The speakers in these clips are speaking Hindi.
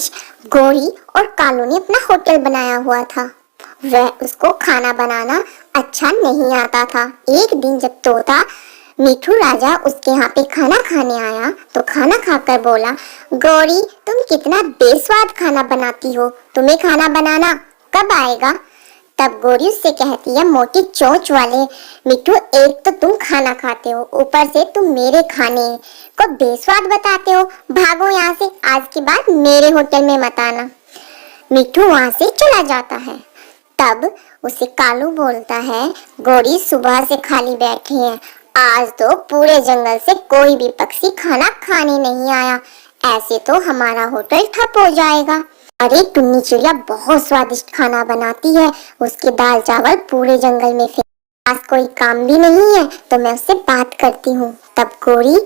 बीच गौरी और कालू ने अपना होटल बनाया हुआ था। वह उसको खाना बनाना अच्छा नहीं आता था। एक दिन जब तोता मिठू राजा उसके यहाँ पे खाना खाने आया तो खाना खाकर बोला, गौरी तुम कितना बेस्वाद खाना बनाती हो, तुम्हें खाना बनाना कब आएगा? तब गौरी उससे कहती है, मोटी चोंच वाले मिठू, एक तो तुम खाना खाते हो, ऊपर से तुम मेरे खाने को बेस्वाद बताते हो। भागो यहाँ से, आज के बाद मेरे होटल में मत आना। मिठू वहाँ से चला जाता है। तब उसे कालू बोलता है, गौरी सुबह से खाली बैठे हैं, आज तो पूरे जंगल से कोई भी पक्षी खाना खाने नहीं आया, ऐसे तो हमारा होटल ठप हो जाएगा। अरे टुन्नी चिड़िया बहुत स्वादिष्ट खाना बनाती है, उसके दाल चावल पूरे जंगल में फेमस। आज कोई काम भी नहीं है तो मैं उससे बात करती हूँ। तब गौरी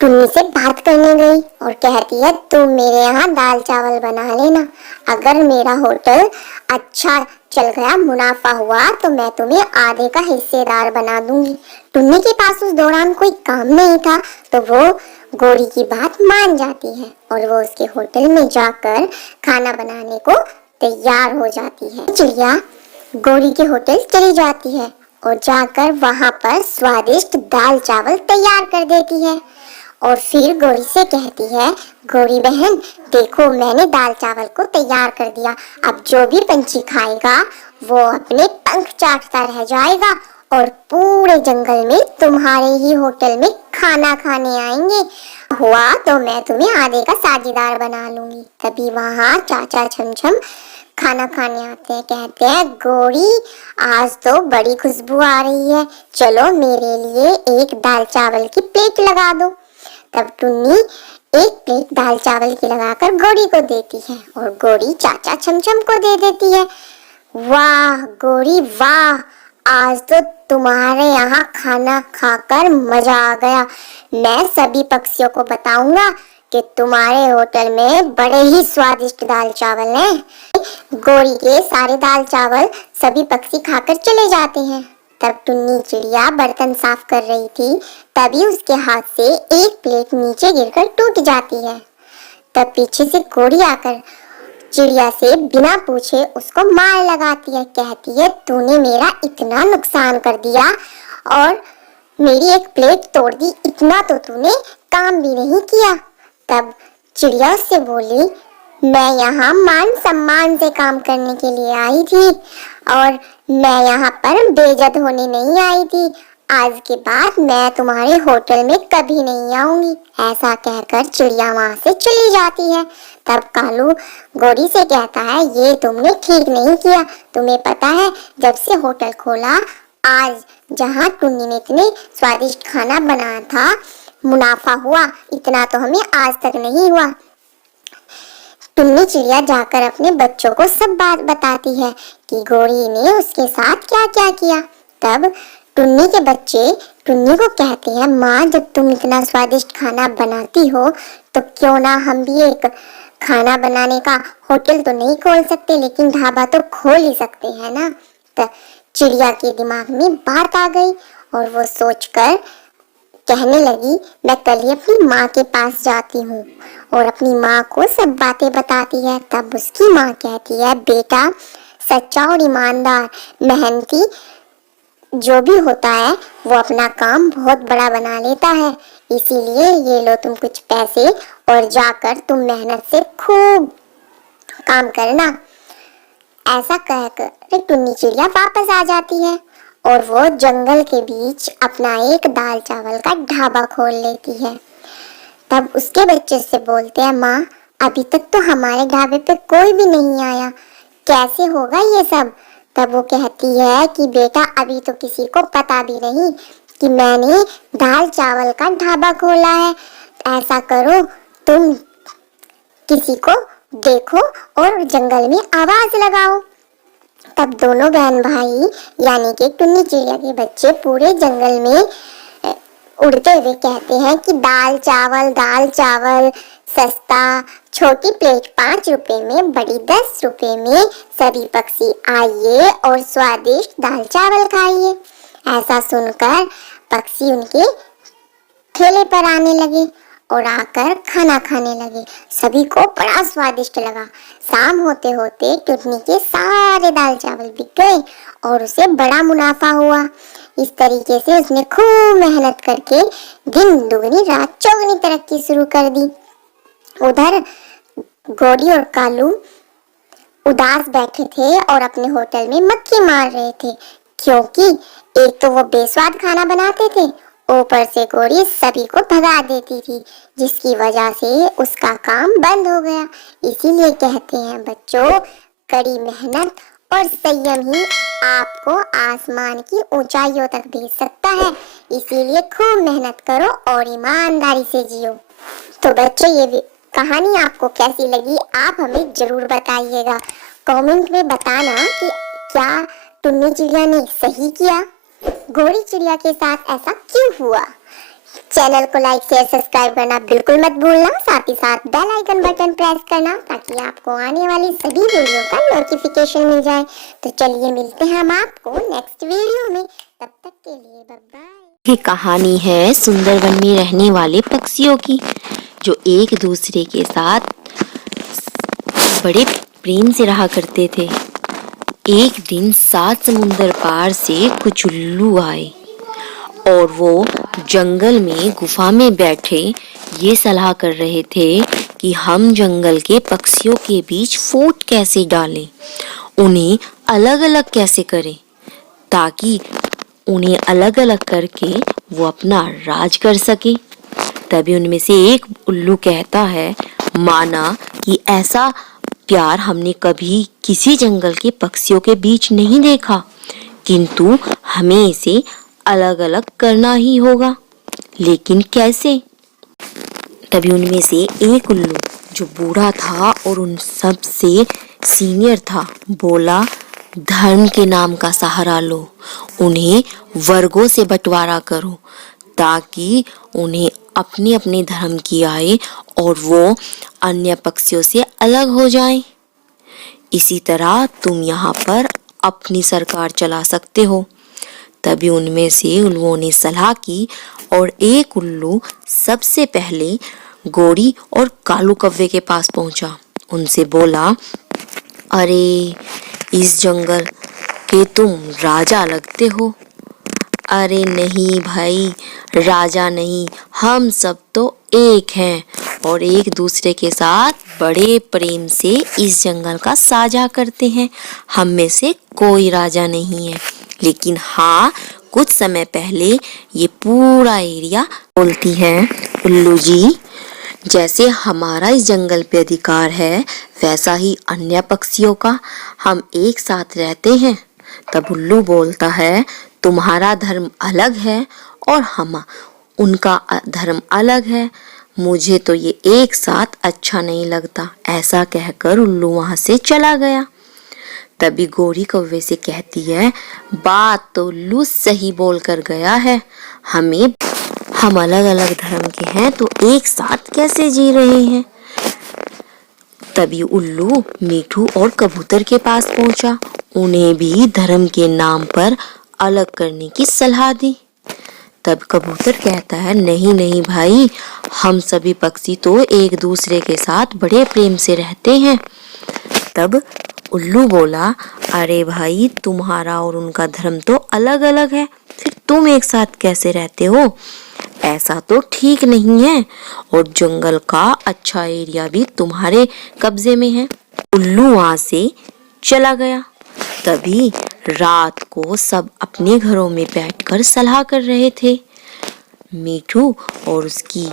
टुन्नी से बात करने गई और कहती है, तुम मेरे यहाँ दाल चावल बना लेना, अगर मेरा होटल अच्छा चल गया, मुनाफा हुआ तो मैं तुम्हें आधे का हिस्सेदार बना दूंगी। टुन्नी के पास उस दौरान कोई काम नहीं था तो वो गौरी की बात मान जाती है और वो उसके होटल में जाकर खाना बनाने को तैयार हो जाती है। चिड़िया गौरी के होटल चली जाती है और जाकर वहाँ पर स्वादिष्ट दाल चावल तैयार कर देती है और फिर गौरी से कहती है, गौरी बहन देखो मैंने दाल चावल को तैयार कर दिया, अब जो भी पंछी खाएगा वो अपने पंख चाटता रह जाएगा और पूरे जंगल में तुम्हारे ही होटल में खाना खाने आएंगे, हुआ तो मैं तुम्हें आधे का साझेदार बना लूंगी। तभी वहाँ चाचा छमछम खाना खाने आते हैं, कहते हैं, गौरी आज तो बड़ी खुशबू आ रही है, चलो मेरे लिए एक दाल चावल की प्लेट लगा दो। तब टुन्नी एक प्लेट दाल चावल की लगाकर गौरी को देती है और गौरी चाचा छमछम को दे देती है। वाह गौरी वाह, आज तो तुम्हारे यहाँ खाना खाकर मजा आ गया, मैं सभी पक्षियों को बताऊंगा कि तुम्हारे होटल में बड़े ही स्वादिष्ट दाल चावल हैं। गौरी के सारे दाल चावल सभी पक्षी खाकर चले जाते हैं। तब टुन्नी चिड़िया बर्तन साफ कर रही थी, तभी उसके हाथ से एक प्लेट नीचे गिरकर टूट जाती है। तब पीछे से गौरी आकर चिड़िया से बिना पूछे उसको मार लगाती है, कहती है, तूने मेरा इतना नुकसान कर दिया और मेरी एक प्लेट तोड़ दी, इतना तो तूने काम भी नहीं किया। तब चिड़िया उससे बोली, मैं यहाँ मान सम्मान से काम करने के लिए आई थी और मैं यहाँ पर बेइज्जत होने नहीं आई थी, आज के बाद मैं तुम्हारे होटल में कभी नहीं आऊंगी। ऐसा कहकर चिड़िया वहाँ से चली जाती है। तब कालू गौरी से कहता है, ये तुमने ठीक नहीं किया, तुम्हें पता है जब से होटल खोला आज जहाँ टुन्नी ने इतने स्वादिष्ट खाना बनाया था मुनाफा हुआ, इतना तो हमें आज तक नहीं हुआ। टुन्नी चिड़िया जाकर अपने बच्चों को सब बात बताती है कि गौरी ने उसके साथ क्या क्या किया। तब टुन्नी के बच्चे टुन्नी को कहते हैं, माँ जब तुम इतना स्वादिष्ट खाना बनाती हो तो क्यों ना हम भी एक खाना बनाने का होटल तो नहीं खोल सकते लेकिन ढाबा तो खोल ही सकते हैं ना। तो चिड़िया के दिमाग में बात आ गई और वो सोचकर कहने लगी, मैं कल ही अपनी माँ के पास जाती हूँ और अपनी माँ को सब बातें बताती है। तब उसकी माँ कहती है, बेटा सच्चा और ईमानदार मेहनती जो भी होता है वो अपना काम बहुत बड़ा बना लेता है, इसीलिए ये लो तुम कुछ पैसे और जाकर तुम मेहनत से खूब काम करना। ऐसा कहकर टुन्नी चिड़िया वापस आ जाती है और वो जंगल के बीच अपना एक दाल चावल का ढाबा खोल लेती है। तब उसके बच्चे से बोलते हैं, माँ अभी तक तो हमारे ढाबे पे कोई भी नहीं आया, कैसे होगा ये सब? तब वो कहती है कि बेटा अभी तो किसी को पता भी नहीं कि मैंने दाल चावल का ढाबा खोला है, ऐसा करो तुम किसी को देखो और जंगल में आवाज लगाओ। तब दोनों बहन भाई यानी कि टुन्नी चिड़िया के बच्चे पूरे जंगल में उड़ते हुए कहते हैं कि दाल चावल सस्ता, छोटी प्लेट 5 रुपए में, बड़ी 10 रुपए में, सभी पक्षी आइए और स्वादिष्ट दाल चावल खाइए। ऐसा सुनकर पक्षी उनके ठेले पर आने लगे और आकर खाना खाने लगे। सभी को बड़ा स्वादिष्ट लगा। शाम होते होते टुनटुनी के सारे दाल चावल बिक गए और उसे बड़ा मुनाफा हुआ। इस तरीके से उसने खूब मेहनत करके दिन दुगनी रात चौगनी तरक्की शुरू कर दी। उधर गौरी और कालू उदास बैठे थे और अपने होटल में मक्खी मार रहे थे, क्योंकि एक तो वो बेस्वाद खाना बनाते थे, ऊपर से गौरी सभी को भगा देती थी, जिसकी वजह से उसका काम बंद हो गया। इसीलिए कहते हैं बच्चों, कड़ी मेहनत और संयम ही आपको आसमान की ऊंचाइयों तक भेज सकता है। इसीलिए खूब मेहनत करो और ईमानदारी से जियो। तो बच्चों, ये कहानी आपको कैसी लगी आप हमें जरूर बताइएगा। कमेंट में बताना कि क्या टुन्नी चिड़िया ने सही किया, गौरी चिड़िया के साथ ऐसा क्यों हुआ। चैनल को लाइक शेयर सब्सक्राइब करना बिल्कुल मत भूलना। साथ ही साथ बेल आइकन बटन प्रेस करना ताकि आपको आने वाली सभी वीडियो का नोटिफिकेशन मिल जाए। तो चलिए मिलते हैं हम आपको नेक्स्ट वीडियो में। तब तक के लिए बाय बाय। ये कहानी है सुंदरवन में रहने वाले पक्षियों की, जो एक दूसरे के साथ बड़े प्रेम से रहा करते थे। एक दिन 7 समुंदर पार से कुछ उल्लू आए और वो जंगल में गुफा में बैठे ये सलाह कर रहे थे कि हम जंगल के पक्षियों के बीच फूट कैसे डालें, उन्हें अलग अलग कैसे करें, ताकि उन्हें अलग अलग करके वो अपना राज कर सके। तभी उनमें से एक उल्लू कहता है, माना कि ऐसा प्यार हमने कभी किसी जंगल के पक्षियों के बीच नहीं देखा, किंतु हमें इसे अलग अलग करना ही होगा, लेकिन कैसे। तभी उनमें से एक उल्लू, जो बूढ़ा था और उन सब से सीनियर था, बोला, धर्म के नाम का सहारा लो, उन्हें वर्गों से बंटवारा करो ताकि उन्हें अपने अपने धर्म की आए और वो अन्य पक्षियों से अलग हो जाएं। इसी तरह तुम यहाँ पर अपनी सरकार चला सकते हो। तभी उनमें से उल्लुओं ने सलाह की और एक उल्लू सबसे पहले गौरी और कालू कौवे के पास पहुंचा। उनसे बोला, अरे इस जंगल के तुम राजा लगते हो। अरे नहीं भाई, राजा नहीं, हम सब तो एक हैं और एक दूसरे के साथ बड़े प्रेम से इस जंगल का साझा करते हैं। हम में से कोई राजा नहीं है, लेकिन हाँ, कुछ समय पहले ये पूरा एरिया बोलती है, उल्लू जी, जैसे हमारा इस जंगल पे अधिकार है, वैसा ही अन्य पक्षियों का, हम एक साथ रहते हैं। तब उल्लू बोलता है, तुम्हारा धर्म अलग है और हम उनका धर्म अलग है, मुझे तो ये एक साथ अच्छा नहीं लगता। ऐसा कहकर उल्लू वहां से चला गया। तभी गौरी कौवे से कहती है, बात तो उल्लू सही बोल कर गया है, हम अलग अलग धर्म के हैं तो एक साथ कैसे जी रहे हैं। तभी उल्लू मीठू और कबूतर के पास पहुंचा। उन्हें भी धर्म के नाम पर अलग करने की सलाह दी। तब कबूतर कहता है, नहीं नहीं भाई, हम सभी पक्षी तो एक दूसरे के साथ बड़े प्रेम से रहते हैं। तब उल्लू बोला, अरे भाई, तुम्हारा और उनका धर्म तो अलग अलग है, फिर तुम एक साथ कैसे रहते हो। ऐसा तो ठीक नहीं है और जंगल का अच्छा एरिया भी तुम्हारे कब्जे में है। उल्लू वहां से चला गया। तभी रात को सब अपने घरों में बैठकर सलाह कर रहे थे। मीठू और उसकी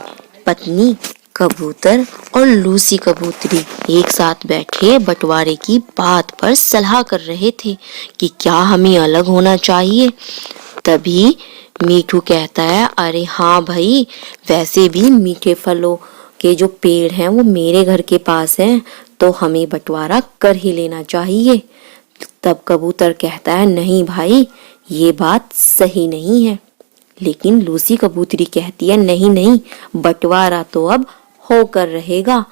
पत्नी कबूतर और लूसी कबूतरी एक साथ बैठे बंटवारे की बात पर सलाह कर रहे थे कि क्या हमें अलग होना चाहिए। तभी मीठू कहता है, अरे हाँ भाई, वैसे भी मीठे फलों के जो पेड़ हैं वो मेरे घर के पास हैं, तो हमें बंटवारा कर ही लेना चाहिए। तब कबूतर कहता है, नहीं भाई, ये बात सही नहीं है। लेकिन लूसी कबूतरी कहती है, नहीं नहीं, बंटवारा तो अब होकर रहेगा,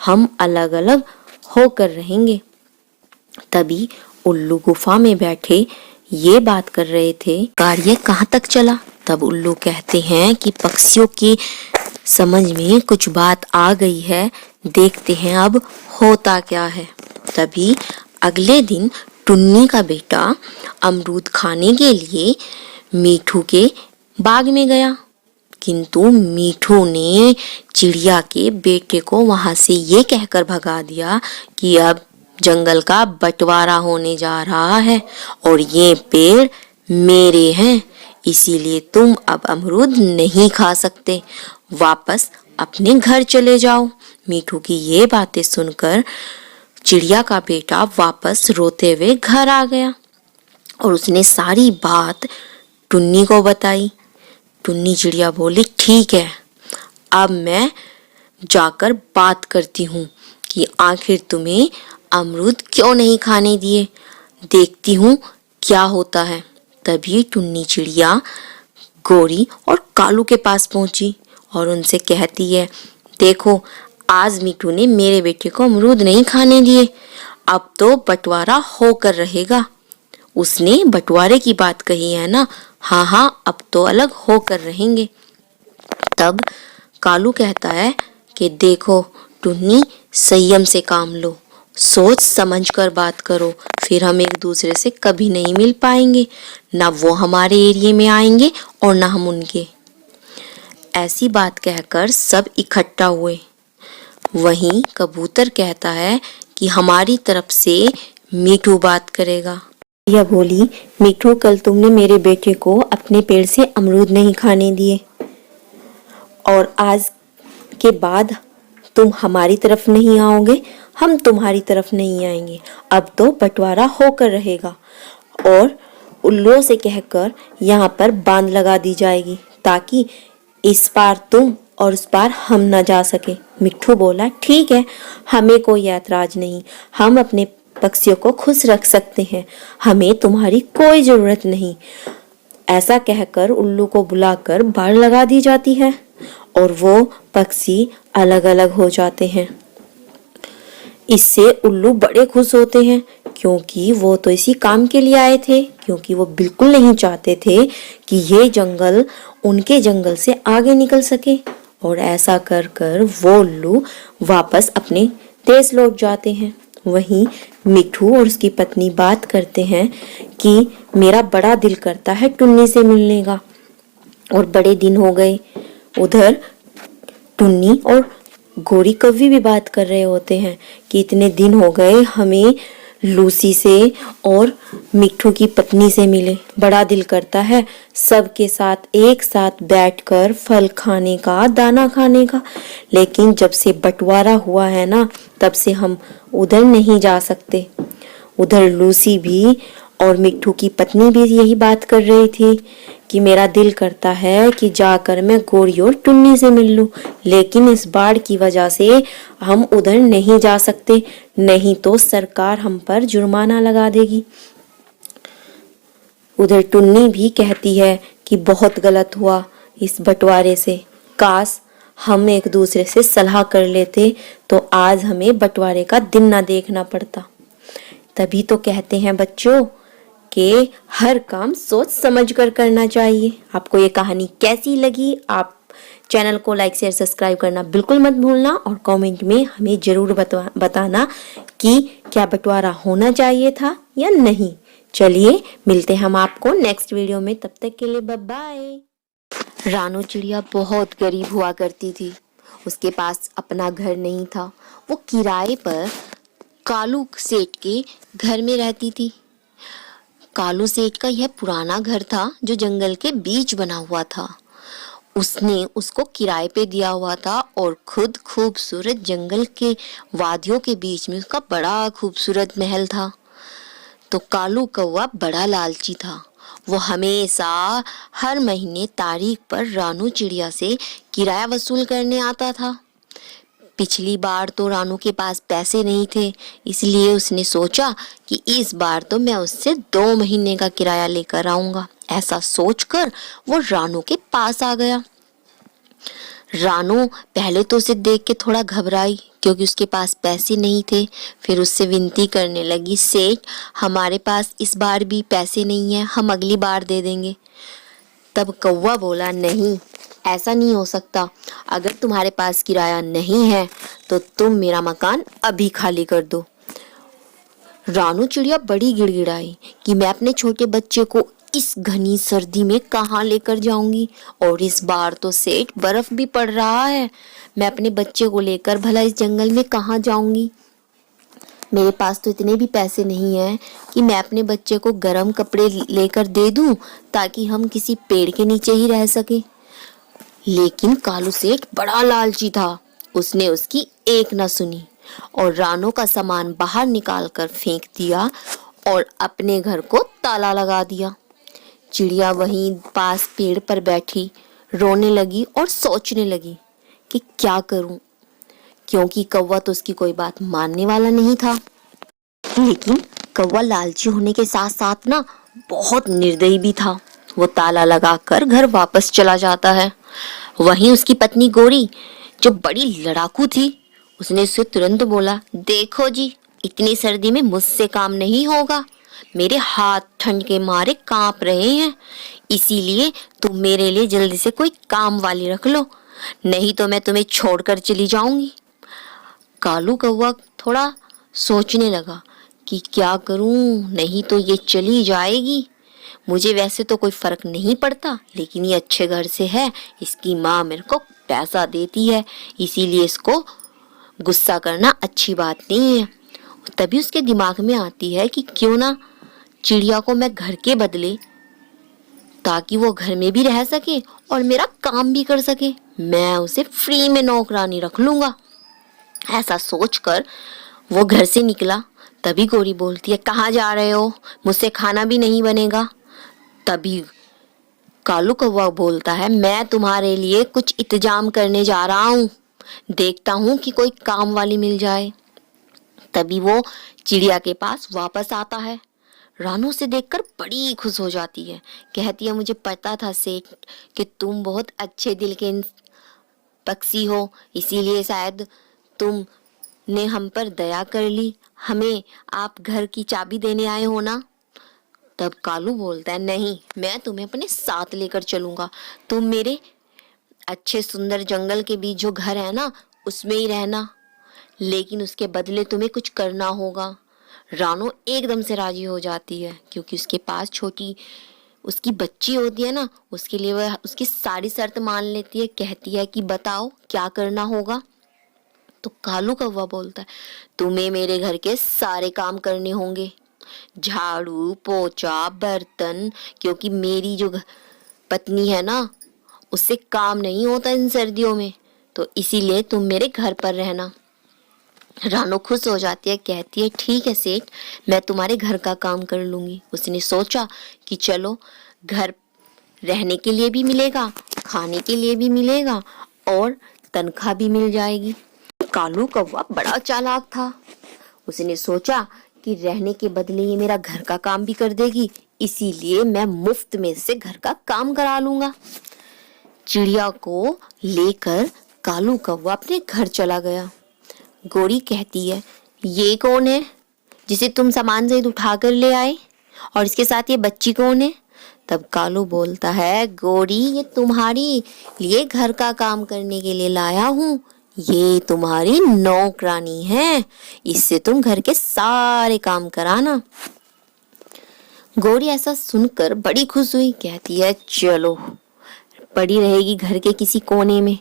हम अलग अलग होकर रहेंगे। तभी उल्लू गुफा में बैठे ये बात कर रहे थे, कार्य कहाँ तक चला। तब उल्लू कहते हैं कि पक्षियों के समझ में कुछ बात आ गई है, देखते हैं अब होता क्या है। तभी अगले दिन टुन्नी का बेटा अमरूद खाने के लिए मीठू के बाग में गया, किंतु मीठू ने चिड़िया के बेटे को वहां से ये कहकर भगा दिया कि अब जंगल का बंटवारा होने जा रहा है और ये पेड़ मेरे हैं, इसीलिए तुम अब अमरूद नहीं खा सकते, वापस अपने घर चले जाओ। मीठू की ये बातें सुनकर चिड़िया का बेटा वापस रोते हुए घर आ गया और उसने सारी बात टुन्नी को बताई। टुन्नी चिड़िया बोली, ठीक है, अब मैं जाकर बात करती हूँ कि आखिर तुम्हें अमरूद क्यों नहीं खाने दिए, देखती हूँ क्या होता है। तभी टुन्नी चिड़िया गोरी और कालू के पास पहुंची और उनसे कहती है, देखो आज मीठू ने मेरे बेटे को अमरूद नहीं खाने दिए, अब तो बंटवारा होकर रहेगा। उसने बंटवारे की बात कही है ना, हाँ हाँ अब तो अलग होकर रहेंगे। तब कालू कहता है कि देखो टुन्नी, संयम से काम लो, सोच समझ कर बात करो, फिर हम एक दूसरे से कभी नहीं मिल पाएंगे, ना वो हमारे एरिया में आएंगे और ना हम उनके। ऐसी बात कहकर सब इकट्ठा हुए। वहीं कबूतर कहता है कि हमारी तरफ से मीठू बात करेगा। यह बोली, मीठू कल तुमने मेरे बेटे को अपने पेड़ से अमरूद नहीं खाने दिए और आज के बाद तुम हमारी तरफ नहीं आओगे, हम तुम्हारी तरफ नहीं आएंगे, अब तो बंटवारा होकर रहेगा और उल्लुओं से कहकर यहाँ पर बांध लगा दी जाएगी ताकि इस पार तुम और उस पार हम न जा सके। मिट्ठू बोला, ठीक है, हमें कोई ऐतराज नहीं, हम अपने पक्षियों को खुश रख सकते हैं, हमें तुम्हारी कोई जरूरत नहीं। ऐसा कहकर उल्लू को बुलाकर बाड़ लगा दी जाती है और वो पक्षी अलग अलग हो जाते हैं। इससे उल्लू बड़े खुश होते हैं क्योंकि वो तो इसी काम के लिए आए थे, क्योंकि वो बिल्कुल नहीं चाहते थे कि ये जंगल उनके जंगल से आगे निकल सके। और ऐसा कर कर वो उल्लू वापस अपने देश लौट जाते हैं। वहीं मिठू और उसकी पत्नी बात करते हैं कि मेरा बड़ा दिल करता है टुन्नी से मिलने का और बड़े दिन हो गए। उधर टुन्नी और गोरी कव्वी भी बात कर रहे होते हैं कि इतने दिन हो गए हमें लूसी से और मिट्ठू की पत्नी से मिले, बड़ा दिल करता है सबके साथ एक साथ बैठकर फल खाने का, दाना खाने का, लेकिन जब से बंटवारा हुआ है ना तब से हम उधर नहीं जा सकते। उधर लूसी भी और मिट्ठू की पत्नी भी यही बात कर रही थी कि मेरा दिल करता है कि जाकर मैं गोरी और टुन्नी से मिल लूं, लेकिन इस बाढ़ की वजह से हम उधर नहीं जा सकते, नहीं तो सरकार हम पर जुर्माना लगा देगी। उधर टुन्नी भी कहती है कि बहुत गलत हुआ इस बंटवारे से, काश हम एक दूसरे से सलाह कर लेते तो आज हमें बंटवारे का दिन ना देखना पड़ता। तभी तो कहते हैं बच्चों कि हर काम सोच समझ कर करना चाहिए। आपको ये कहानी कैसी लगी? आप चैनल को लाइक शेयर सब्सक्राइब करना बिल्कुल मत भूलना और कमेंट में हमें जरूर बताना कि क्या बंटवारा होना चाहिए था या नहीं। चलिए मिलते हैं हम आपको नेक्स्ट वीडियो में, तब तक के लिए बाय बाय। रानू चिड़िया बहुत गरीब हुआ करती थी, उसके पास अपना घर नहीं था, वो किराए पर कालू सेठ के घर में रहती थी। कालू सेठ का यह पुराना घर था जो जंगल के बीच बना हुआ था। उसने उसको किराए पे दिया हुआ था और खुद खूबसूरत जंगल के वादियों के बीच में उसका बड़ा खूबसूरत महल था। तो कालू कौवा बड़ा लालची था, वो हमेशा हर महीने तारीख पर रानू चिड़िया से किराया वसूल करने आता था। पिछली बार तो रानू के पास पैसे नहीं थे, इसलिए उसने सोचा कि इस बार तो मैं उससे 2 महीने का किराया लेकर आऊंगा। ऐसा सोचकर वो रानू के पास आ गया। रानू पहले तो उसे देख के थोड़ा घबराई क्योंकि उसके पास पैसे नहीं थे। फिर उससे विनती करने लगी, सेठ हमारे पास इस बार भी पैसे नहीं है, हम अगली बार दे देंगे। तब कौवा बोला, नहीं, ऐसा नहीं हो सकता। अगर तुम्हारे पास किराया नहीं है तो तुम मेरा मकान अभी खाली कर दो। रानू चिड़िया बड़ी गिड़गिड़ाई कि मैं अपने छोटे बच्चे को इस घनी सर्दी में कहाँ लेकर जाऊंगी, और इस बार तो सेठ बर्फ भी पड़ रहा है। मैं अपने बच्चे को लेकर भला इस जंगल में कहाँ जाऊंगी। मेरे पास तो इतने भी पैसे नहीं हैं कि मैं अपने बच्चे को गर्म कपड़े लेकर दे दूं ताकि हम किसी पेड़ के नीचे ही रह सके। लेकिन कालू सेठ बड़ा लालची था। उसने उसकी एक न सुनी और रानू का सामान बाहर निकाल कर फेंक दिया और अपने घर को ताला लगा दिया। चिड़िया वहीं पास पेड़ पर बैठी रोने लगी और सोचने लगी कि क्या करूं, क्योंकि कौवा तो उसकी कोई बात मानने वाला नहीं था। लेकिन कौवा लालची होने के साथ साथ ना बहुत निर्दयी भी था। वो ताला लगाकर घर वापस चला जाता है। वहीं उसकी पत्नी गोरी, जो बड़ी लड़ाकू थी, उसने उससे तुरंत बोला, देखो जी, इतनी सर्दी में मुझसे काम नहीं होगा। मेरे हाथ ठंड के मारे कांप रहे हैं, इसीलिए तुम मेरे लिए जल्दी से कोई काम वाली रख लो, नहीं तो मैं तुम्हें छोड़कर चली जाऊंगी। कालू कौवा थोड़ा सोचने लगा कि क्या करूं, नहीं तो ये चली जाएगी। मुझे वैसे तो कोई फर्क नहीं पड़ता, लेकिन ये अच्छे घर से है, इसकी माँ मेरे को पैसा देती है, इसीलिए इसको गुस्सा करना अच्छी बात नहीं है। तभी उसके दिमाग में आती है कि क्यों ना चिड़िया को मैं घर के बदले, ताकि वो घर में भी रह सके और मेरा काम भी कर सके, मैं उसे फ्री में नौकरानी रख लूंगा। ऐसा सोचकर वो घर से निकला। तभी गोरी बोलती है, कहाँ जा रहे हो, मुझसे खाना भी नहीं बनेगा। तभी कालू कौवा बोलता है, मैं तुम्हारे लिए कुछ इंतजाम करने जा रहा हूँ, देखता हूँ कि कोई काम वाली मिल जाए। तभी वो चिड़िया के पास वापस आता है। रानू से देखकर बड़ी खुश हो जाती है। कहती है, मुझे पता था सेठ कि तुम बहुत अच्छे दिल के पक्षी हो, इसीलिए शायद तुमने हम पर दया कर ली, हमें आप घर की चाबी देने आए हो ना। तब कालू बोलता है, नहीं, मैं तुम्हें अपने साथ लेकर चलूंगा, तुम मेरे अच्छे सुंदर जंगल के बीच जो घर है ना, उसमें ही रहना, लेकिन उसके बदले तुम्हें कुछ करना होगा। रानू एकदम से राजी हो जाती है, क्योंकि उसके पास छोटी उसकी बच्ची होती है ना, उसके लिए वह उसकी सारी शर्त मान लेती है। कहती है कि बताओ क्या करना होगा। तो कालू कौवा बोलता है, तुम्हें मेरे घर के सारे काम करने होंगे, झाड़ू पोछा बर्तन, क्योंकि मेरी जो पत्नी है ना, उससे काम नहीं होता इन सर्दियों में, तो इसीलिए तुम मेरे घर पर रहना। रानू खुश हो जाती है, कहती है, ठीक है सेठ, मैं तुम्हारे घर का काम कर लूंगी। उसने सोचा कि चलो, घर रहने के लिए भी मिलेगा, खाने के लिए भी मिलेगा और तनख्वाह भी मिल जाएगी। कालू कौवा बड़ा चालाक था। उसने सोचा कि रहने के बदले ये मेरा घर का काम भी कर देगी, इसीलिए मैं मुफ्त में से घर का काम करा लूंगा। चिड़िया को लेकर कालू कौवा अपने घर चला गया। गोरी कहती है, ये कौन है जिसे तुम सामान सहित उठा कर ले आए, और इसके साथ ये बच्ची कौन है। तब कालू बोलता है, गोरी, ये तुम्हारी लिए घर का काम करने के लिए लाया हूँ, ये तुम्हारी नौकरानी है, इससे तुम घर के सारे काम कराना। गोरी ऐसा सुनकर बड़ी खुश हुई। कहती है, चलो, पड़ी रहेगी घर के किसी कोने में,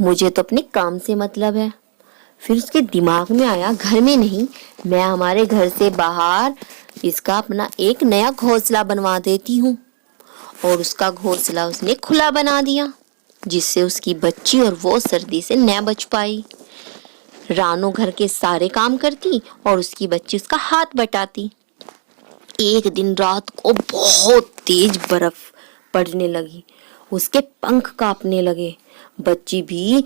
मुझे तो अपने काम से मतलब है। फिर उसके दिमाग में आया, घर में नहीं, मैं हमारे घर से बाहर इसका अपना एक नया घोंसला बनवा देती हूँ। और उसका घोंसला उसने खुला बना दिया, जिससे उसकी बच्ची और वो सर्दी से न बच पाई। रानू घर के सारे काम करती और उसकी बच्ची उसका हाथ बटाती। एक दिन रात को बहुत तेज बर्फ पड़ने लगी, उसके पंख कांपने लगे। बच्ची भी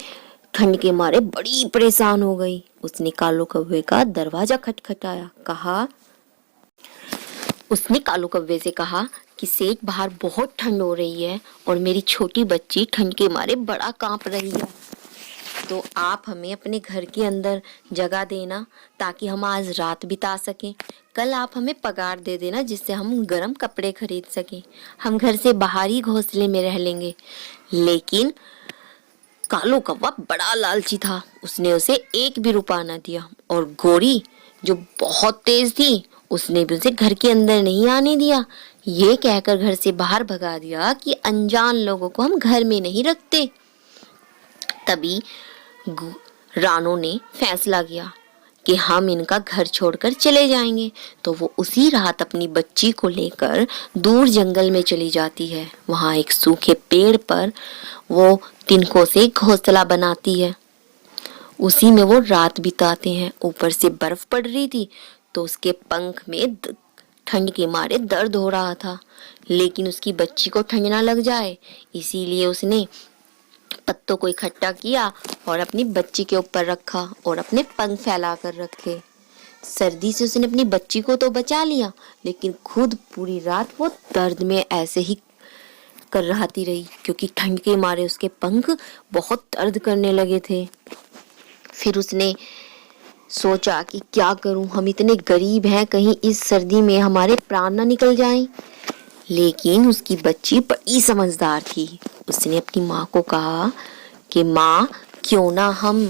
ठंड के मारे बड़ी परेशान हो गई। उसने कालू कौवे का दरवाजा खटखटाया। उसने कालू कौवे से कहा कि सेठ, बाहर बहुत ठंड हो रही है और मेरी छोटी बच्ची ठंड के मारे बड़ा कांप रही है, तो आप हमें अपने घर के अंदर जगह देना ताकि हम आज रात बिता सकें। कल आप हमें पगार दे देना, जिससे हम गर्म कपड़े खरीद सकें। हम घर से बाहर ही घोंसले में रह लेंगे। लेकिन कालू कौवा बड़ा लालची था, उसने उसे एक भी रुपया न दिया। और गोरी जो बहुत तेज थी, उसने भी उसे घर के अंदर नहीं आने दिया। ये कहकर घर से बाहर भगा दिया कि अनजान लोगों को हम घर में नहीं रखते। तभी रानू ने फैसला किया कि हम इनका घर छोड़कर चले जाएंगे। तो वो उसी रात अपनी बच्ची को लेकर दूर जंगल में चली जाती है। वहाँ एक सूखे पेड़ पर वो तिनकों से घोंसला बनाती है, उसी में वो रात बिताते हैं। ऊपर से बर्फ पड़ रही थी, तो उसके पंख में ठंड के मारे दर्द हो रहा था, लेकिन उसकी बच्ची को ठंड ना लग जाए इसीलिए उसने पत्तों को इकट्ठा किया और अपनी बच्ची के ऊपर रखा और अपने पंख फैला कर रखे। सर्दी से उसने अपनी बच्ची को तो बचा लिया, लेकिन खुद पूरी रात वो दर्द में ऐसे ही कर रहती रही, क्योंकि ठंड के मारे उसके पंख बहुत दर्द करने लगे थे। फिर उसने सोचा कि क्या करूं, हम इतने गरीब हैं, कहीं इस सर्दी में हमारे प्राण ना निकल जाएं। लेकिन उसकी बच्ची बड़ी समझदार थी। उसने अपनी माँ को कहा कि माँ, क्यों ना हम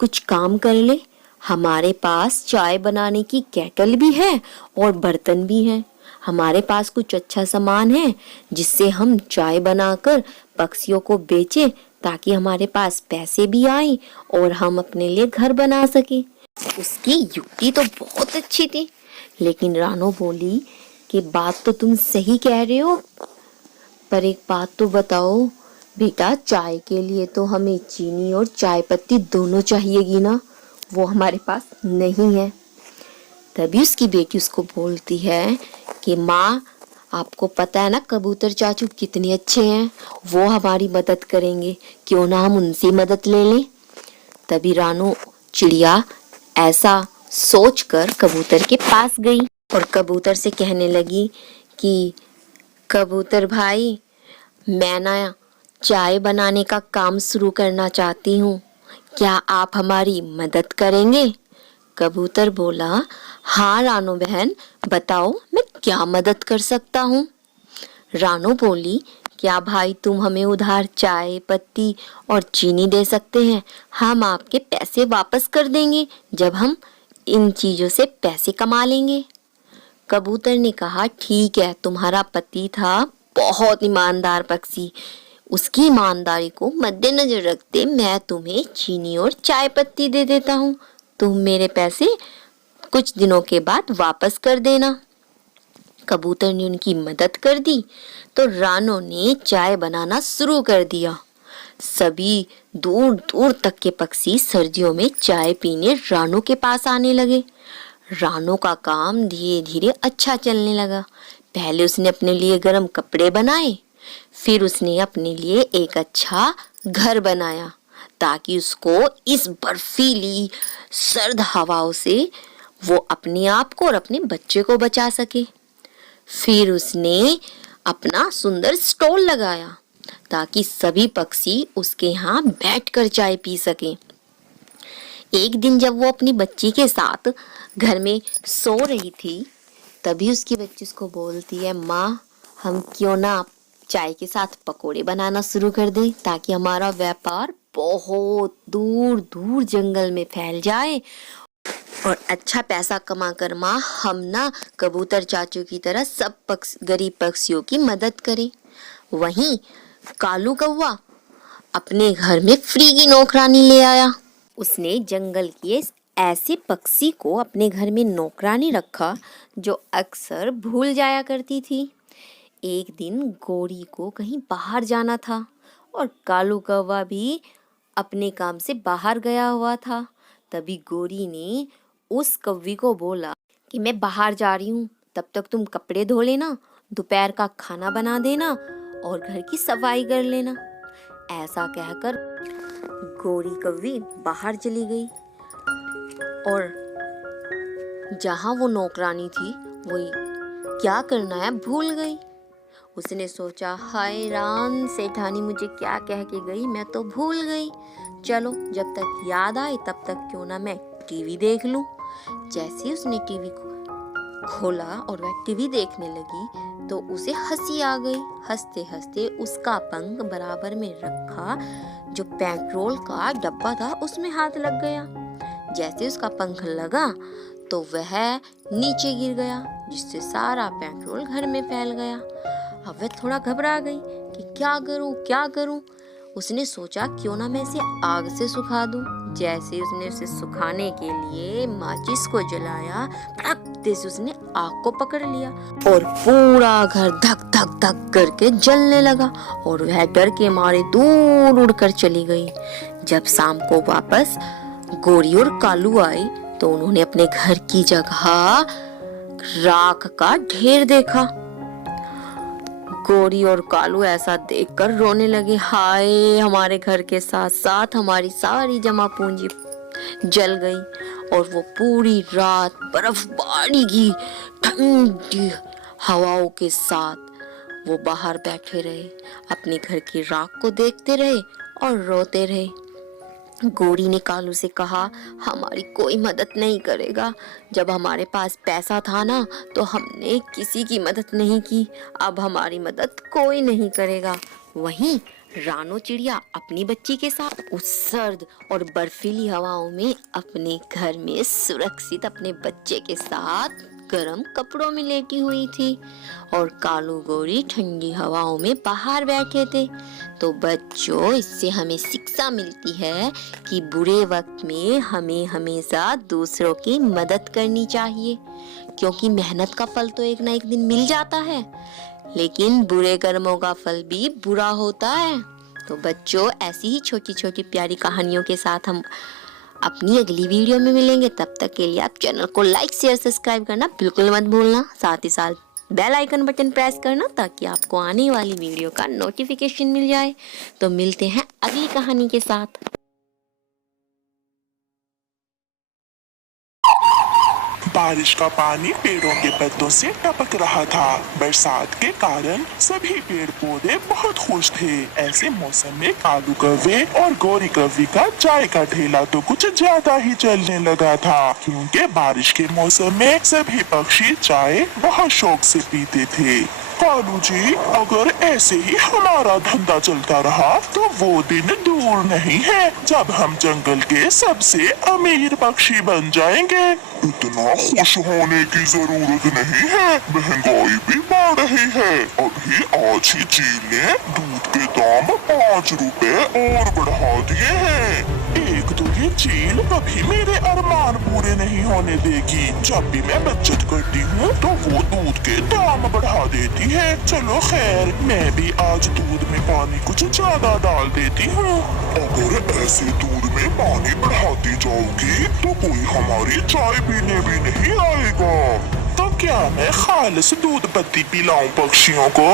कुछ काम कर ले, हमारे पास चाय बनाने की केटल भी है और बर्तन भी हैं। हमारे पास कुछ अच्छा सामान है जिससे हम चाय बनाकर पक्षियों को बेचें, ताकि हमारे पास पैसे भी आए और हम अपने लिए घर बना सके। उसकी युक्ति तो बहुत अच्छी थी, लेकिन रानो बोली कि बात तो तुम सही कह रहे हो, पर एक बात तो बताओ बेटा, चाय के लिए तो हमें चीनी और चाय पत्ती दोनों चाहिएगी ना, वो हमारे पास नहीं है। तभी उसकी बेटी उसको बोलती है कि माँ, आपको पता है ना कबूतर चाचू कितने अच्छे हैं, वो हमारी मदद करेंगे, क्यों ना हम उनसे मदद ले लें। तभी रानो चिड़िया ऐसा सोचकर कबूतर के पास गई और कबूतर से कहने लगी कि कबूतर भाई, मैं ना चाय बनाने का काम शुरू करना चाहती हूँ, क्या आप हमारी मदद करेंगे? कबूतर बोला, हाँ रानो बहन, बताओ मैं क्या मदद कर सकता हूँ। रानो बोली, क्या भाई तुम हमें उधार चाय पत्ती और चीनी दे सकते हैं? हम आपके पैसे वापस कर देंगे जब हम इन चीजों से पैसे कमा लेंगे। कबूतर ने कहा, ठीक है, तुम्हारा पति था बहुत ईमानदार पक्षी, उसकी ईमानदारी को मद्देनजर रखते मैं तुम्हें चीनी और चाय पत्ती दे देता हूँ, तुम मेरे पैसे कुछ दिनों के बाद वापस कर देना। कबूतर ने उनकी मदद कर दी तो रानो ने चाय बनाना शुरू कर दिया। सभी दूर दूर तक के पक्षी सर्दियों में चाय पीने रानो के पास आने लगे। रानो का काम धीरे धीरे अच्छा चलने लगा। पहले उसने अपने लिए गर्म कपड़े बनाए, फिर उसने अपने लिए एक अच्छा घर बनाया ताकि उसको इस बर्फीली सर्द हवाओं से वो अपने आप को और अपने बच्चे को बचा सके। फिर उसने अपना सुंदर स्टॉल लगाया ताकि सभी पक्षी उसके यहाँ बैठकर चाय पी सके। एक दिन जब वो अपनी बच्ची के साथ घर में सो रही थी, तभी उसकी बच्ची उसको बोलती है, माँ, हम क्यों ना चाय के साथ पकोड़े बनाना शुरू कर दें ताकि हमारा व्यापार बहुत दूर दूर जंगल में फैल जाए और अच्छा पैसा कमा कर माँ हम ना कबूतर चाचू की तरह सब गरीब पक्षियों की मदद करें। वहीं कालू कौवा अपने घर में फ्री की नौकरानी ले आया। उसने जंगल की ऐसे पक्षी को अपने घर में नौकरानी रखा जो अक्सर भूल जाया करती थी। एक दिन गोरी को कहीं बाहर जाना था और कालू कौवा भी अपने काम से बाहर गया हुआ था। तभी गोरी ने उस कौवी को बोला कि मैं बाहर जा रही हूँ, तब तक तुम कपड़े धो लेना, दोपहर का खाना बना देना और घर की सफाई कर लेना। ऐसा कहकर गोरी कौवी बाहर चली गई और जहाँ वो नौकरानी थी वो क्या करना है भूल गई। उसने सोचा, हाय राम, सेठानी मुझे क्या कह के गई, मैं तो भूल गई। चलो जब तक याद आए तब तक क्यों ना मैं टीवी देख लूं। जैसे उसने टीवी खोला और वह टीवी देखने लगी तो उसे हंसी आ गई। हंसते हंसते उसका पंख बराबर में रखा जो पेट्रोल का डब्बा था उसमें हाथ लग गया। जैसे उसका पंख लगा तो वह नीचे गिर गया, जिससे सारा पेट्रोल घर में फैल गया। अब वह थोड़ा घबरा गई कि क्या करूं। उसने सोचा क्यों ना मैं इसे आग से सुखा दूं। जैसे उसने उसे सुखाने के लिए माचिस को जलाया, फटकते से उसने आग को पकड़ लिया और पूरा घर धक धक धक करके जलने लगा और वह डर के मारे दूर उड़कर चली गई। जब शाम को वापस गोरी और कालू आए तो उन्होंने अपने घर की जगह राख का ढेर देखा। गोरी और कालू ऐसा देखकर रोने लगे। हाय, हमारे घर के साथ साथ हमारी सारी जमा पूंजी जल गई। और वो पूरी रात बर्फबारी की ठंडी हवाओं के साथ वो बाहर बैठे रहे, अपने घर की राख को देखते रहे और रोते रहे। गोरी ने कालू से कहा, हमारी कोई मदद नहीं करेगा। जब हमारे पास पैसा था ना तो हमने किसी की मदद नहीं की, अब हमारी मदद कोई नहीं करेगा। वहीं रानो चिड़िया अपनी बच्ची के साथ उस सर्द और बर्फीली हवाओं में अपने घर में सुरक्षित अपने बच्चे के साथ गर्म कपड़ों में लेटी हुई थी और कालू गोरी ठंडी हवाओं में बाहर बैठे थे। तो बच्चों, इससे हमें शिक्षा मिलती है कि बुरे वक्त में हमें हमेशा दूसरों की मदद करनी चाहिए, क्योंकि मेहनत का फल तो एक ना एक दिन मिल जाता है, लेकिन बुरे कर्मों का फल भी बुरा होता है। तो बच्चों, ऐसी ही छोटी छोटी प्यारी कहानियों के साथ हम अपनी अगली वीडियो में मिलेंगे। तब तक के लिए आप चैनल को लाइक शेयर सब्सक्राइब करना बिल्कुल मत भूलना। साथ ही साथ बेल आइकन बटन प्रेस करना ताकि आपको आने वाली वीडियो का नोटिफिकेशन मिल जाए। तो मिलते हैं अगली कहानी के साथ। बारिश का पानी पेड़ों के पत्तों से टपक रहा था। बरसात के कारण सभी पेड़ पौधे बहुत खुश थे। ऐसे मौसम में कालू कौवे और गोरी कौवी का चाय का ठेला तो कुछ ज्यादा ही चलने लगा था, क्योंकि बारिश के मौसम में सभी पक्षी चाय बहुत शौक से पीते थे। कालू जी, अगर ऐसे ही हमारा धंधा चलता रहा तो वो दिन दूर नहीं है जब हम जंगल के सबसे अमीर पक्षी बन जाएंगे। इतना खुश होने की जरूरत नहीं है, महंगाई भी बढ़ रही है। अभी आज ही चील ने दूध के दाम 5 रुपए और बढ़ा दिए हैं। एक तो ये चील कभी मेरे अरमान पूरे नहीं होने देगी। जब भी मैं बचत करती हूँ तो वो दूध के दाम बढ़ा देती है। चलो खैर, मैं भी आज दूध में पानी कुछ ज्यादा डाल देती हूँ। अगर ऐसे दूध में पानी बढ़ाती जाओगी तो कोई हमारी चाय पीने भी नहीं आएगा। तो क्या मैं खालिस दूध पत्ती पिलाऊं पक्षियों को?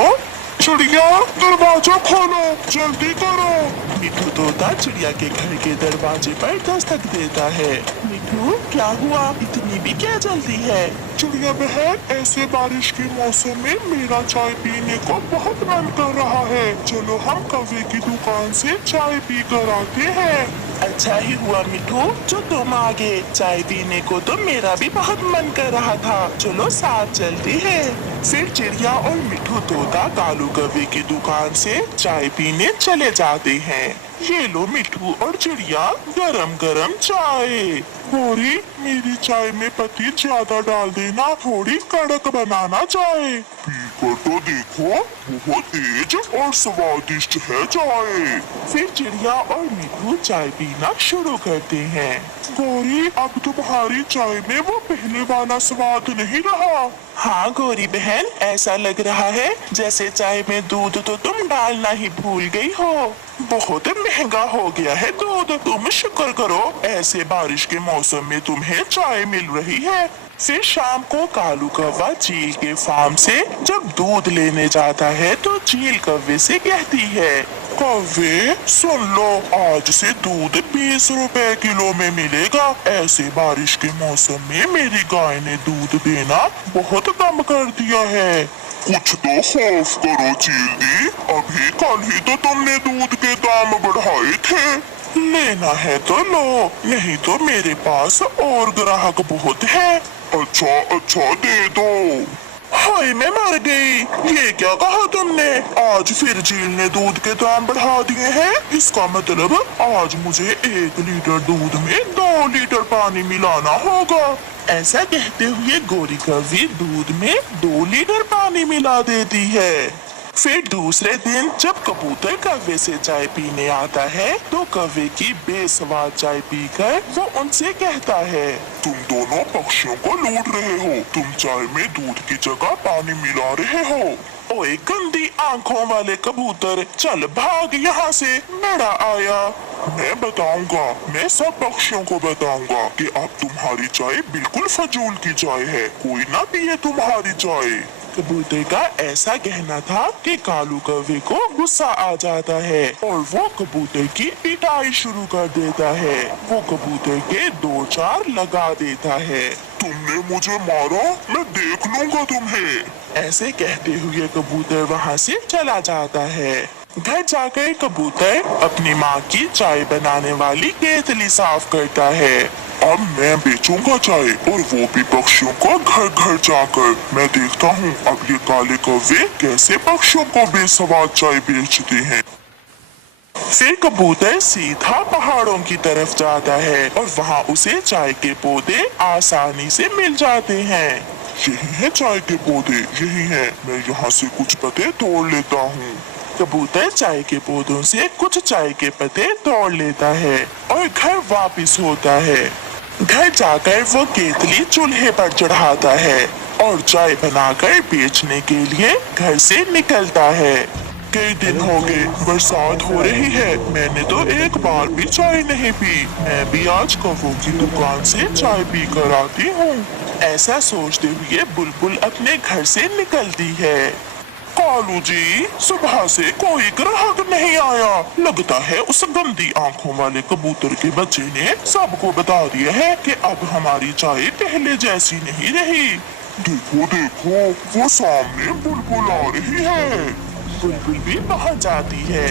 चिड़िया, दरवाजा खोलो, जल्दी करो। मिठू तोता चिड़िया के घर के दरवाजे पर दस्तक देता है। मिठू, क्या हुआ? इतनी भी क्या जल्दी है? चिड़िया बहन, ऐसे बारिश के मौसम में मेरा चाय पीने को बहुत मन कर रहा है। चलो हम कौवे की दुकान से चाय पी कर आते हैं। अच्छा ही हुआ मिठू जो तुम आ गए। चाय पीने को तो मेरा भी बहुत मन कर रहा था। चलो साथ चलते हैं। फिर चिड़िया और मिठू तोता कालू कौवे की दुकान से चाय पीने चले जाते हैं। ये लो मिठू और चिड़िया, गरम गरम चाय। गोरी, मेरी चाय में पत्ती ज्यादा डाल देना, थोड़ी कड़क बनाना चाय। पीकर तो देखो, बहुत तेज और स्वादिष्ट है चाय। फिर चिड़िया और मिठू चाय पीना शुरू करते हैं। गोरी, अब तुम्हारी चाय में वो पहले वाला स्वाद नहीं रहा। हाँ गोरी बहन, ऐसा लग रहा है जैसे चाय में दूध तो तुम डालना ही भूल गई हो। बहुत महंगा हो गया है दूध। तुम शुक्र करो ऐसे बारिश के मौसम में तुम्हें चाय मिल रही है। फिर शाम को कालू कौवा चील के फार्म से जब दूध लेने जाता है तो चील कौवे से कहती है, कौवे सुन लो, आज से दूध 20 रुपए किलो में मिलेगा। ऐसे बारिश के मौसम में मेरी गाय ने दूध देना बहुत कम कर दिया है। कुछ तो खौफ करो चील दी, अभी कल ही तो तुमने दूध के दाम बढ़ाए थे। लेना है तो लो, नहीं तो मेरे पास और ग्राहक बहुत है। अच्छा अच्छा दे दो। हाय मैं मर गई, ये क्या कहा तुमने? आज फिर झील ने दूध के दाम बढ़ा दिए हैं। इसका मतलब आज मुझे 1 लीटर दूध में 2 लीटर पानी मिलाना होगा। ऐसा कहते हुए गोरी कौवी दूध में 2 लीटर पानी मिला देती है। फिर दूसरे दिन जब कबूतर कौवे से चाय पीने आता है तो कौवे की बेस्वाद चाय पीकर वो उनसे कहता है, तुम दोनों पक्षियों को लूट रहे हो, तुम चाय में दूध की जगह पानी मिला रहे हो। ओए गंदी आंखों वाले कबूतर, चल भाग यहाँ से, मेरा आया। मैं बताऊंगा, मैं सब पक्षियों को बताऊंगा कि अब तुम्हारी चाय बिल्कुल फजूल की चाय है, कोई ना पिए तुम्हारी चाय। कबूतर का ऐसा कहना था कि कालू कौवे को गुस्सा आ जाता है और वो कबूतर की पिटाई शुरू कर देता है। वो कबूतर के 2-4 लगा देता है। तुमने मुझे मारा, मैं देख लूंगा तुम्हें। ऐसे कहते हुए कबूतर वहाँ से चला जाता है। घर जाकर कबूतर अपनी माँ की चाय बनाने वाली केतली साफ करता है। अब मैं बेचूंगा चाय और वो भी पक्षियों को घर घर जाकर। मैं देखता हूँ अब ये काले कौवे कैसे पक्षियों को बेसवाद चाय बेचते हैं। फिर कबूतर सीधा पहाड़ों की तरफ जाता है और वहाँ उसे चाय के पौधे आसानी से मिल जाते हैं। यही है चाय के पौधे, यही है। मैं यहाँ से कुछ पत्ते तोड़ लेता हूँ। कबूतर चाय के पौधों से कुछ चाय के पत्ते तोड़ लेता है और घर वापस होता है। घर जाकर वो केतली चूल्हे पर चढ़ाता है और चाय बनाकर बेचने के लिए घर से निकलता है। कई दिन हो गए, बरसात हो रही है, मैंने तो एक बार भी चाय नहीं पी। मैं भी आज कौवों की दुकान से चाय पी कर आती हूँ। ऐसा सोचते हुए बुलबुल अपने घर से निकलती है। कालू जी, सुबह से कोई ग्राहक नहीं आया। लगता है उस गंदी आंखों वाले कबूतर के बच्चे ने सबको बता दिया है कि अब हमारी चाय पहले जैसी नहीं रही। देखो देखो, वो सामने बुलबुल आ रही है। बुलबुल भी पहुंच जाती है।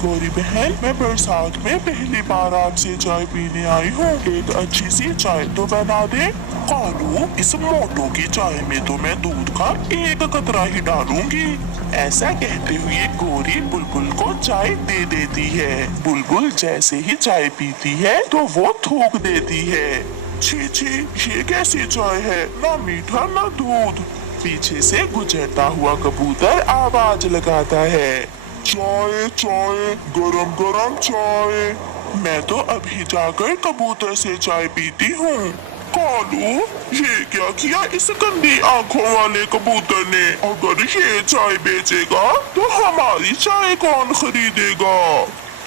गोरी बहन, मैं बरसात में पहली बार आपसे चाय पीने आई हूँ, एक अच्छी सी चाय तो बना दे। कालू, इस मोटो की चाय में तो मैं दूध का एक कतरा ही डालूंगी। ऐसा कहते हुए गोरी बुलबुल को चाय दे देती है। बुलबुल जैसे ही चाय पीती है तो वो थूक देती है। छी छी, ये कैसी चाय है, ना मीठा ना दूध। पीछे से गुजरता हुआ कबूतर आवाज लगाता है, चाय चाय, गरम गरम चाय। मैं तो अभी जाकर कबूतर से चाय पीती हूँ। कालू, ये क्या किया इस गंदी आंखों वाले कबूतर ने? अगर ये चाय बेचेगा तो हमारी चाय कौन खरीदेगा?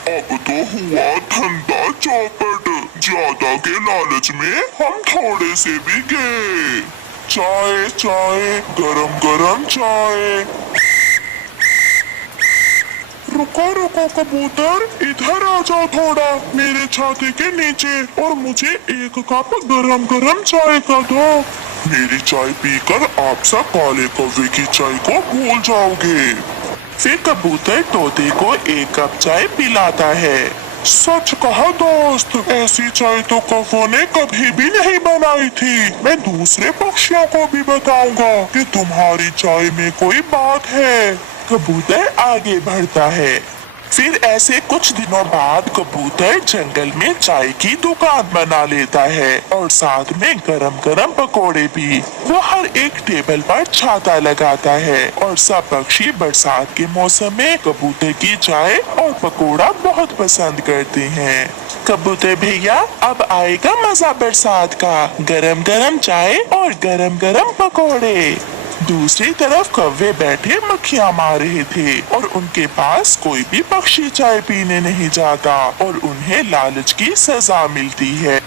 अब तो हुआ धंधा चौपट, ज्यादा के लालच में हम थोड़े से भी गए। चाय चाय, गरम गरम चाय। रुको रुको कबूतर, इधर आ जाओ थोड़ा मेरे छाते के नीचे और मुझे एक कप गरम गरम चाय का दो। मेरी चाय पीकर आप सब काले कौवे की चाय को भूल जाओगे। फिर कबूतर तोते को एक कप चाय पिलाता है। सच कहा दोस्त, ऐसी चाय तो कौवों ने कभी भी नहीं बनाई थी। मैं दूसरे पक्षियों को भी बताऊंगा कि तुम्हारी चाय में कोई बात है। कबूतर आगे बढ़ता है। फिर ऐसे कुछ दिनों बाद कबूतर जंगल में चाय की दुकान बना लेता है और साथ में गरम गरम पकोड़े भी। वो हर एक टेबल पर छाता लगाता है और सब पक्षी बरसात के मौसम में कबूतर की चाय और पकोड़ा बहुत पसंद करते हैं। कबूतर भैया, अब आएगा मजा बरसात का, गरम गरम चाय और गरम गरम पकोड़े। दूसरी तरफ कौवे बैठे मक्खियाँ मार रहे थे और उनके पास कोई भी पक्षी चाय पीने नहीं जाता और उन्हें लालच की सजा मिलती है।